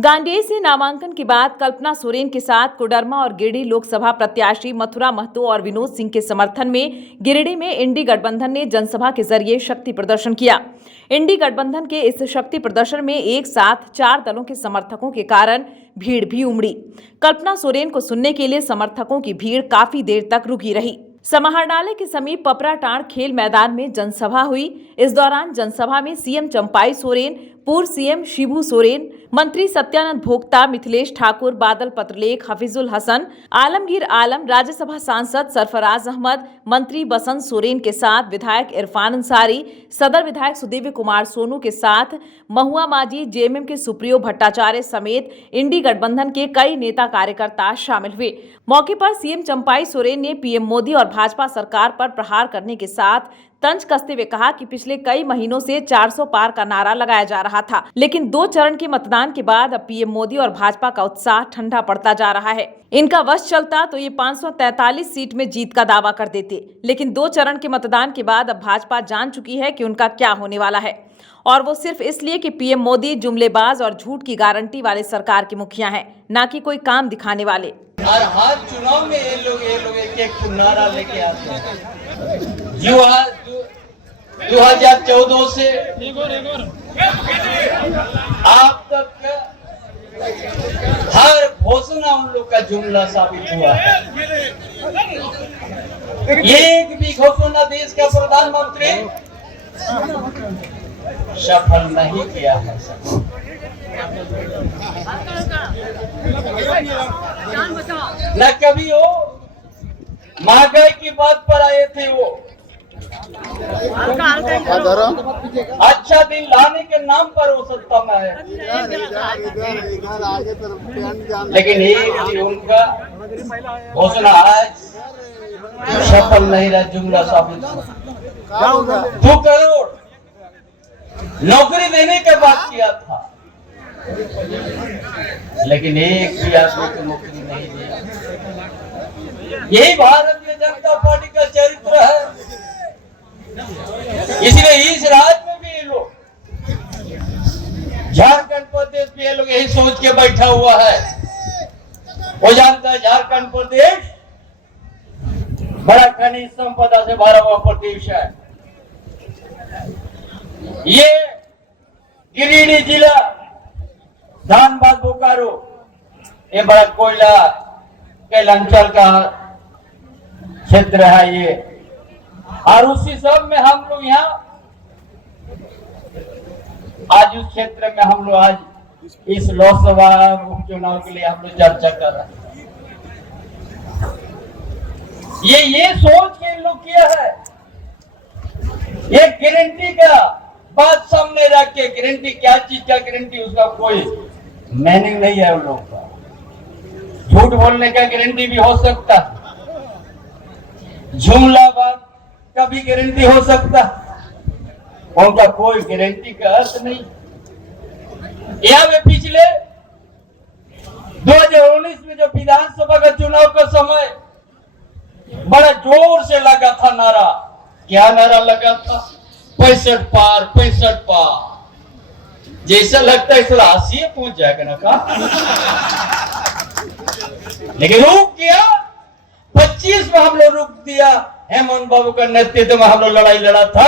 गांडेय से नामांकन के बाद कल्पना सोरेन के साथ कोडरमा और गिरिडीह लोकसभा प्रत्याशी मथुरा महतो और विनोद सिंह के समर्थन में गिरिडीह में इंडी गठबंधन ने जनसभा के जरिए शक्ति प्रदर्शन किया। इंडी गठबंधन के इस शक्ति प्रदर्शन में एक साथ 4 दलों के समर्थकों के कारण भीड़ भी उमड़ी। कल्पना सोरेन को सुनने के लिए समर्थकों की भीड़ काफी देर तक रुकी रही। समाहरणालय के समीप पपराटांड़ खेल मैदान में जनसभा हुई। इस दौरान जनसभा में सीएम चंपाई सोरेन, पूर्व सीएम शिबू सोरेन, मंत्री सत्यानंद भोक्ता, मिथिलेश ठाकुर, बादल पत्रलेख, हफीजुल हसन, आलमगीर आलम, राज्यसभा सांसद सरफराज अहमद, मंत्री बसंत सोरेन के साथ विधायक इरफान अंसारी, सदर विधायक सुदेवी कुमार सोनू के साथ महुआ मांझी, जेएमएम के सुप्रियो भट्टाचार्य समेत इंडी गठबंधन के कई नेता कार्यकर्ता शामिल हुए। मौके पर सीएम चंपाई सोरेन ने पीएम मोदी और भाजपा सरकार पर प्रहार करने के साथ तंज कसते हुए कहा कि पिछले कई महीनों से 400 पार का नारा लगाया जा रहा था, लेकिन 2 चरण के मतदान के बाद अब पीएम मोदी और भाजपा का उत्साह ठंडा पड़ता जा रहा है। इनका वश चलता तो ये 543 सीट में जीत का दावा कर देते, लेकिन 2 चरण के मतदान के बाद अब भाजपा जान चुकी है कि उनका क्या होने वाला है, और वो सिर्फ इसलिए कि पीएम मोदी जुमलेबाज और झूठ की गारंटी वाले सरकार के मुखिया हैं, ना कि कोई काम दिखाने वाले। और हर चुनाव में ये लोग एक नारा लेके आते हैं। 2014 से आप तक हर घोषणा उन लोग का जुमला साबित हुआ है। एक भी घोषणा देश का प्रधानमंत्री सफल नहीं किया है। न कभी हो महंगाई की बात पर आए थे वो, अच्छा दिन लाने के नाम पर वो सत्ता में है, लेकिन एक भी उनका घोषणा आज सफल नहीं रहा, जुमला साबित हुआ। 2 करोड़ नौकरी देने की बात किया था, लेकिन एक भी आदमी को नौकरी नहीं दिया। यही भारतीय जनता पार्टी का चरित्र है। इसलिए इस राज्य में भी ये लोग, झारखंड प्रदेश में ये लोग यही सोच के बैठा हुआ है। वो जानता है झारखंड प्रदेश बड़ा खनिज संपदा से भरा हुआ प्रदेश है। ये गिरिडीह जिला, धनबाद, बोकारो, ये बड़ा कोयला के अंचल का क्षेत्र है ये, और उसी सब में हम लोग यहाँ आज उस क्षेत्र में हम लोग आज इस लोकसभा उपचुनाव के लिए हम लोग चर्चा कर रहे हैं। ये सोच के इन लोग किया है। ये गारंटी का बात सामने रख के, गारंटी क्या चीज का गारंटी, उसका कोई मीनिंग नहीं है उन लोग का। झूठ बोलने का गारंटी भी हो सकता, जुमला बात का भी गारंटी हो सकता, उनका कोई गारंटी का अर्थ नहीं। यहाँ में पिछले 2019 में जो विधानसभा का चुनाव का समय बड़ा जोर से लगा था नारा, क्या नारा लगा था? 65 पार, 65 पार। जैसा लगता है इसला 80 पहुंच जाएगा ना का, लेकिन रुक गया। 25 में हम लोग रुक दिया। हेमंत बाबू का नेतृत्व में हम लोग लड़ाई लड़ा था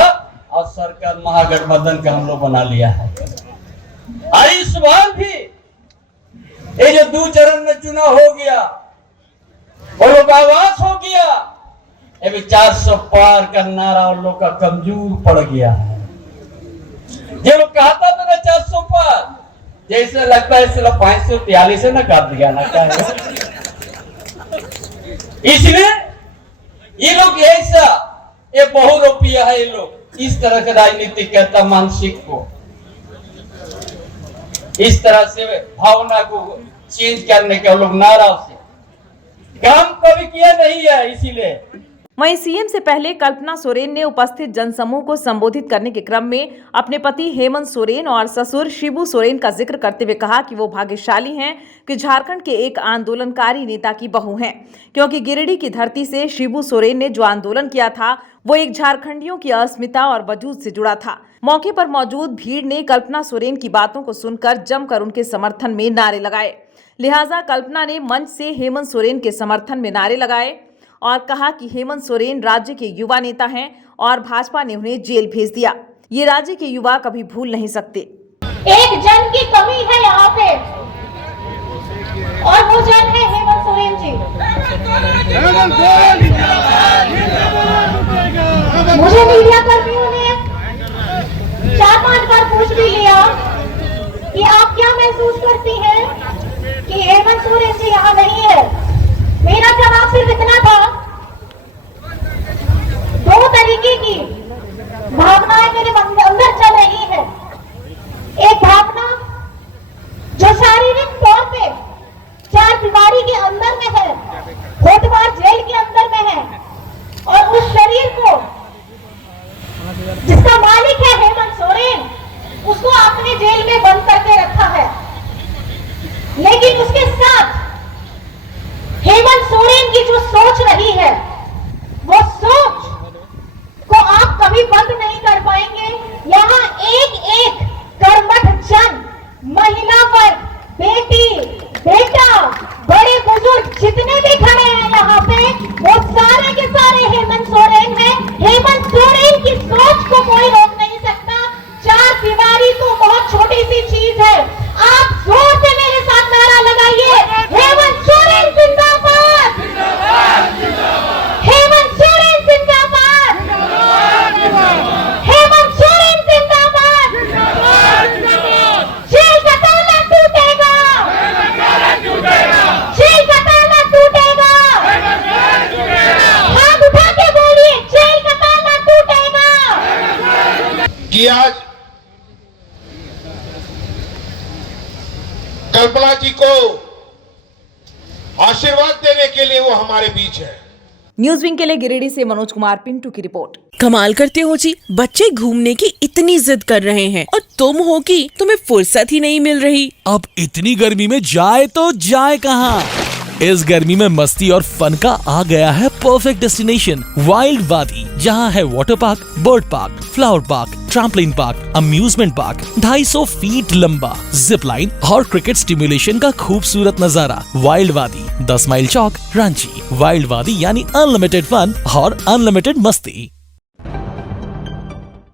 और सरकार महागठबंधन का हम लोग बना लिया है। और इस बार भी ये जो 2 चरण में चुनाव हो गया, वो लोग का आवाज हो गया, ये 400 पार का नारा उन लोग का कमजोर पड़ गया है। जो लोग कहता था ना 400 पार, जैसे लगता है इसलिए 543 ना काट दिया ना क्या है। इसलिए ये लोग ऐसा, ये बहुरूपिया है, ये लोग इस तरह के राजनीति कहता, मानसिक को इस तरह से भावना को चेंज करने के लोग नारा से काम कभी किया नहीं है। इसीलिए वहीं सीएम से पहले कल्पना सोरेन ने उपस्थित जनसमूह को संबोधित करने के क्रम में अपने पति हेमंत सोरेन और ससुर शिबू सोरेन का जिक्र करते हुए कहा कि वो भाग्यशाली हैं कि झारखंड के एक आंदोलनकारी नेता की बहू हैं, क्योंकि गिरिडीह की धरती से शिबू सोरेन ने जो आंदोलन किया था वो एक झारखंडियों की अस्मिता और वजूद से जुड़ा था। मौके पर मौजूद भीड़ ने कल्पना सोरेन की बातों को सुनकर जमकर उनके समर्थन में नारे लगाए। लिहाजा कल्पना ने मंच से हेमंत सोरेन के समर्थन में नारे लगाए और कहा कि हेमंत सोरेन राज्य के युवा नेता हैं और भाजपा ने उन्हें जेल भेज दिया। ये राज्य के युवा कभी भूल नहीं सकते। एक जन की कमी है यहाँ पे और वो जन है हेमंत सोरेन जी। मुझे मीडिया कर्मियों ने 4-5 बार पूछ भी लिया कि आप क्या महसूस करती हैं कि हेमंत सोरेन जी यहाँ नहीं है। मेरा जवाब सिर्फ इतना था, 2 तरीके की भावनाएं मेरे अंदर चल रही है। एक भावना जो शारीरिक तौर पे 4 दीवारी के अंदर में है, कोटवार जेल के अंदर में है, और उस शरीर को जिसका मालिक है हेमंत सोरेन, उसको आपने जेल में बंद करके रखा है। लेकिन उसके साथ हेमंत सोरेन की जो सोच रही है, वो सोच को आप कभी बंद नहीं कर पाएंगे। यहाँ एक कर्मठ जन, महिला वर्ग, बेटी, बेटा, बड़े बुजुर्ग जितने भी खड़े हैं यहाँ पे, वो सारे के सारे हेमंत सोरेन हैं। हेमंत सोरेन की सोच को कोई रोक नहीं सकता। 4 दीवारी तो बहुत छोटी सी चीज है। आप जोर से मेरे साथ नारा लगाइए, हेमंत सोरेन जिंदाबाद, हेमंत सोरेन जिंदाबाद, हेमंत सोरेन जिंदाबाद। जेल का ताला टूटेगा, जेल का ताला टूटेगा। हाथ उठा के बोलिए, जेल का ताला टूटेगा। कि आज कल्पना जी को आशीर्वाद देने के लिए वो हमारे बीच है। न्यूज विंग के लिए गिरिडीह से मनोज कुमार पिंटू की रिपोर्ट। कमाल करते हो जी, बच्चे घूमने की इतनी जिद कर रहे हैं और तुम हो कि तुम्हें फुर्सत ही नहीं मिल रही। अब इतनी गर्मी में जाए तो जाए कहाँ? इस गर्मी में मस्ती और फन का आ गया है परफेक्ट डेस्टिनेशन, वाइल्ड वादी, जहाँ है water park, bird park, flower park, trampoline park, amusement park, 250 feet लंबा, जिप लाइन और क्रिकेट स्टिमुलेशन का खूबसूरत नजारा। वाइल्ड वादी, 10 माइल चौक, रांची। वाइल्ड वादी यानी अनलिमिटेड फन और अनलिमिटेड मस्ती।